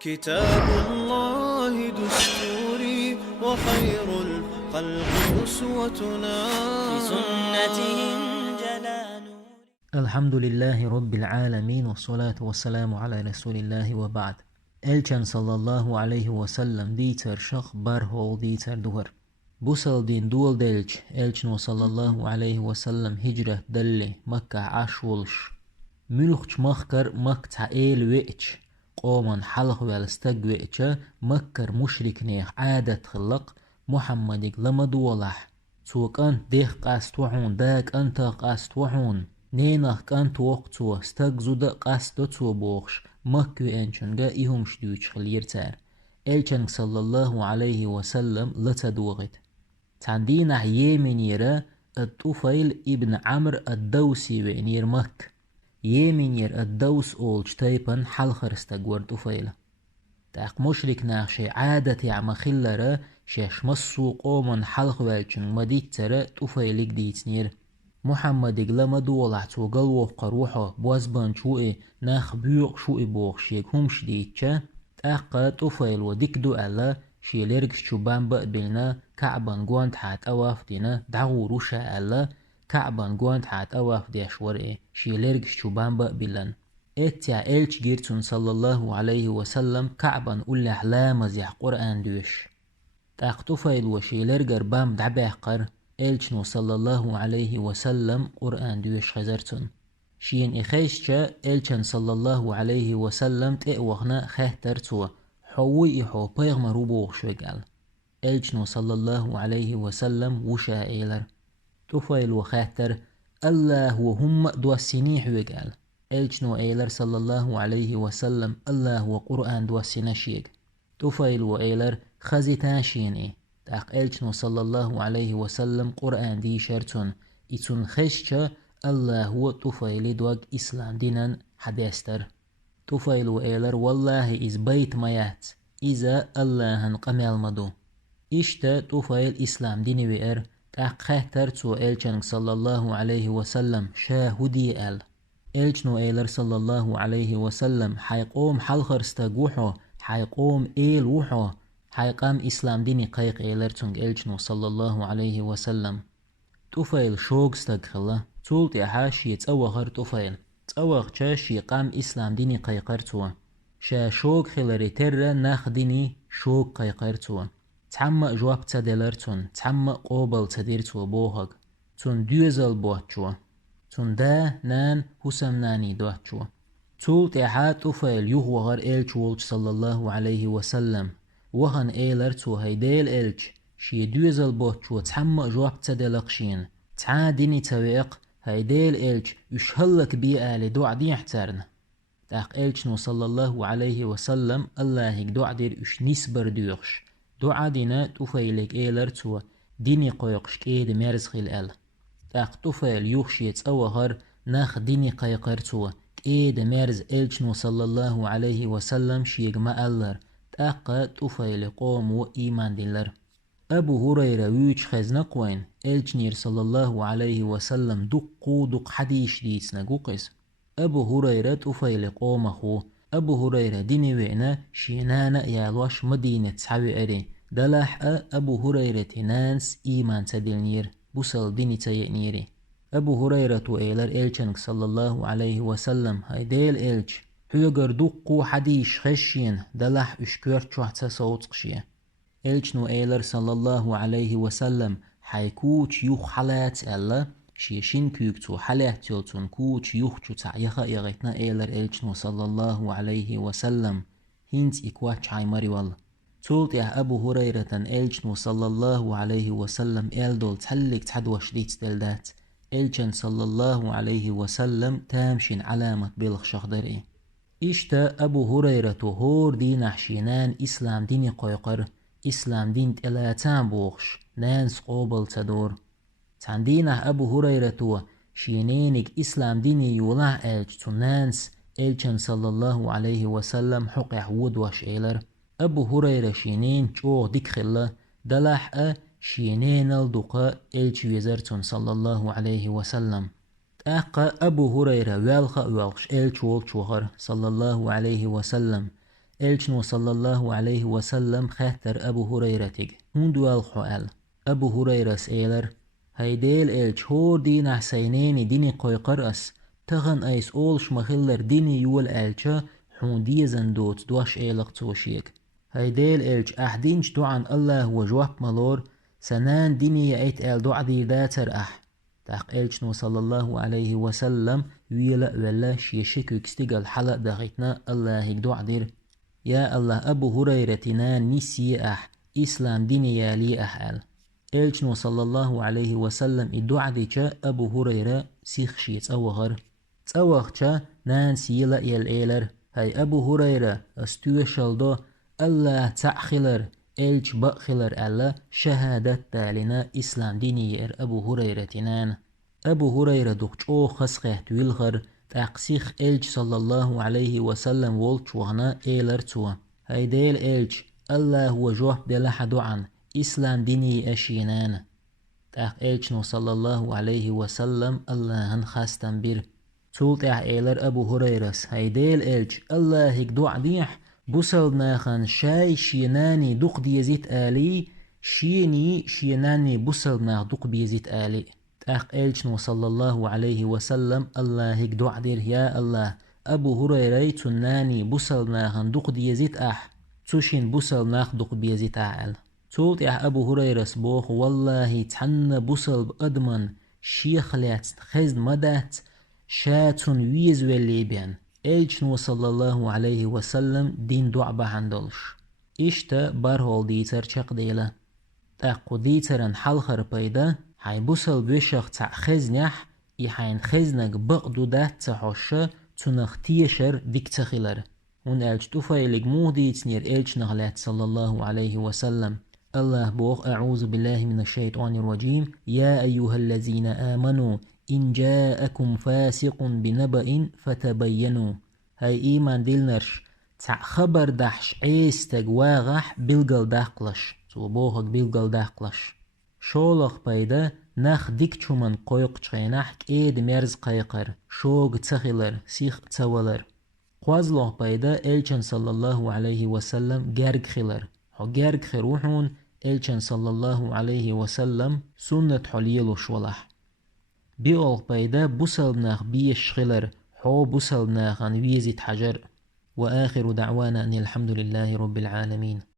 كتاب الله دستوري وخير الخلق أسوتنا بسنته جلال. الحمد لله رب العالمين والصلاة والسلام على رسول الله وبعد. Elçen sallallahu aleyhi ve sellem dieter şah barhol dieter duhar. Busal din dual delç elçen sallallahu aleyhi ve sellem hicret dalli Makka aşvolş. Mülkç makkar makta el veç. قومن حلق والستقوئچ مكر مشركني عادة خلق محمدك لما دولح سوكان ديخ قاست وحون داك انت قاست وحون نينخ كانت وقتو استقزود قاست تو بوخش مكو انچنگا ايهم شدوچ خليرتار الچنگ صلى الله عليه وسلم لتدوغت تاندينح يمينيرا الطفيل ابن عمرو الدوسي وينير مك يمينير الدوس أولش تايبن حلخرستا قوارد أفايلة تاق مشرك ناخشي عادة يعمى خلرا شاش مصو قومن حلخ والچن مديت ترى تفايلك ديتنير محمد لما دولح توقل وفق روحه بوزبان شوئي ناخ بيوق شوئي بوغ شيك همش ديتشا تاق تفايل وديك دو ألا شيليركس شوبان بقبلنا كعبان قوانت حات أوافدنا دعو روشا ألا كعبان قوانت حات أواف ديش ورئي شيليركس شوبان بقبلن اتيا إلش جيرتون صلى الله عليه وسلم كعبان أولح لا مزيح قرآن دوش تاق تفايل وشيليرجر بام دعباقر إلشنو صلى الله عليه وسلم قرآن دوش خزرتون شين إخيشتا إلشن صلى الله عليه وسلم تأوغنا خاهترتو حوي إحو بيغمرو بوغ شوغال إلشنو صلى الله عليه وسلم وشا إيلر تفايل وخاطر الله وهم دوسينيح وقال إلشنو إيلر صلى الله عليه وسلم الله وقرآن دوسيناشيق تفايل وإيلر خزيتاشيني تاق إلشنو صلى الله عليه وسلم قرآن دي شرطن إتون خشتا الله هو تفايل دوغ إسلام دينان حداستر تفايل وإيلر والله إز بيت ميات إذا الله هنقمال مدو إشتا تفايل إسلام ديني وإر تاق خاطر تو إلچنگ صلى الله عليه وسلم شاهدي آل إلچنو إيلر صلى الله عليه وسلم حيقوم حلخر استقوحو حيقوم إيل وحو حيقام إسلام ديني قيق إيلر تنگ إلچنو صلى الله عليه وسلم تفايل شوق استقخلا تولت يحاشي تأوغر تفايل تأوغ شاشي قام إسلام ديني قيقر تو شا شوق خلري تر ناخ ديني شوق قيقر تو تعمى جواب تدلرتون تعمى قوبل تديرتو بوهق تون دوزل بوهتشو تون دا نان حسم ناني دوهتشو تول تحات أفايل يهوغر إلش والش صلى الله عليه وسلم وهن إيلرتو هيديل إلش شي دوزل بوهتشو تعمى جواب تدلقشين تعاديني تويق هيديل إلش يشهلك بيئة لدوع دي احترن تاق إلشنو صلى الله عليه وسلم الله يقدوع دير يش نسبر دوغش دعا دينا تفايلك إيلر تو ديني قيقش كيد مرزخيل آل تاق تفايل يوخشيت أوهر ناخ ديني قيقر تو كيد مرز إلشنو صلى الله عليه وسلم شيق ما ألر تاق تفايل قوم وإيمان ديلر أبو هريرة ويوش خزنا قوين إلشنير صلى الله عليه وسلم دق حديش ديسنا قوقس أبو هريرة تفايل قوم أخو أبو هريرة ديني وينا شينانا يالوش مدينة سحوي أري دلح أبو هريرة نانس إيمان تدلنير بوصل ديني تيئنيري أبو هريرة وإيلر إلچنك صلى الله عليه وسلم هيديل إلچ حيقر دقو حديش خشين دلح اشكور چوحتا صوتقشيه إلچنو إيلر صلى الله عليه وسلم حيكوش يوخ حالات ألا شيشين كيوكتو حالات يلتون كوش يوخشو تعيخا إغيتنا إيلر إلچنو صلى الله عليه وسلم هينت إكواتش عيماري والله تولت يا أبو هريرة إلچنو صلى الله عليه وسلم إلدول تحلق تحدوش ديت دلدات إلچن صلى الله عليه وسلم تامشين علامة بلغ شخدري إشتا أبو هريرة هور دين حشينان إسلام ديني قيقر إسلام دين تلاتان بوغش نانس قوبل تدور تاندينه أبو هريرة شينينك إسلام ديني يولع إلج تنانس إلچن صلى الله عليه وسلم حقع ود وش إيلر أبو هريرة شينين چوغ ديك خلا دلح شينين الدقاء إلج ويزرتن صلى الله عليه وسلم أقا أبو هريرة والخ والخش إلج والشوهر صلى الله عليه وسلم إلشنو صلى الله عليه وسلم خاتر أبو هريرة هون دوال خوال أبو هريرة سئلر هيديل إلش هور دين حسينيني ديني قوي قرأس تغن أيس أولش مخلر ديني يول إلشا حون دي زندوت دوش إيلق توشيك هيديل إلش أحدينش دوعن الله وجواب ملور سنان ديني يأيت إل دوع دي داتر تاق إلشنو صلى الله عليه وسلم ويلا ولا شيشك وكستيقل حلق دغيتنا الله يقدوع دير يا الله أبو هريرة نان نسي إسلام ديني يالي أحال إلشنو صلى الله عليه وسلم إدوع ديشا أبو هريرة سيخ شيت أوغر تأوغشا نان سيلا إل إيلر هاي أبو هريرة استوشل دو الله تأخلر إلش بأخلر الله شهادة تالنا إسلام ديني ير أبو هريرة نان أبو هريرة دوكش أو خسخه تويلغر تأقسيخ إلش صلى الله عليه وسلم والش وغنا إيلر توا هيديل إلش الله وجوه دلح دوعن إسلام ديني أشينان تأق إلشنو صلى الله عليه وسلم الله هنخاستن بير تول تأح إيلر أبو هريرة هيديل إلش الله يقدوع ديح بوصل ناخن شاي شيناني دوق ديزيت آلي شيني شيناني بوصل ناخ دوق بيزيت آلي تأق إلشنو صلى الله عليه وسلم الله يقدوع دير يا الله أبو هريرة تناني بوصل ناخن دوق ديزيت تشين بوصل ناخ دوق بيزيت آل تولت أبو هريرة سبوخ والله تحن بوصل بأدمن شيخ لات خزن مدات شاتون ويز والليبيان إلشنو صلى الله عليه وسلم دين دعبة عندلش إشتا بارهول ديتر چق ديلا تاقو ديترن حلخر بيدا حي بوصل بوشق تع خزنيح إحين خزنك بقدو دات تحوشا تنخ تيشر ديك تخيلر هون إلش تفايلق مهديت نير إلش نغلات صلى الله عليه وسلم الله بوغ أعوذ بالله من الشيطان الرجيم يا أيها الذين آمنوا إن جاءكم فاسق بنبأ فتبينوا هاي إيمان ديلنرش تع خبر دحش عيستك واغح بلغل داقلش تو بوغك بلغل داقلش شولخ بايدا ناخ ديك چومن قويق چغيناح كيد مرز قيقر شوغ تخيلر سيخ تولر قوازلوه بايدا إلشن صلى الله عليه وسلم جارج خيلر حو جارج خيروحون إلشن صلى الله عليه وسلم سنة حليلو شولح بيقول بايدا بوصلناخ بيش خيلر حو بوصلناخ عن ويزيت حجر وآخر دعوانا أن الحمد لله رب العالمين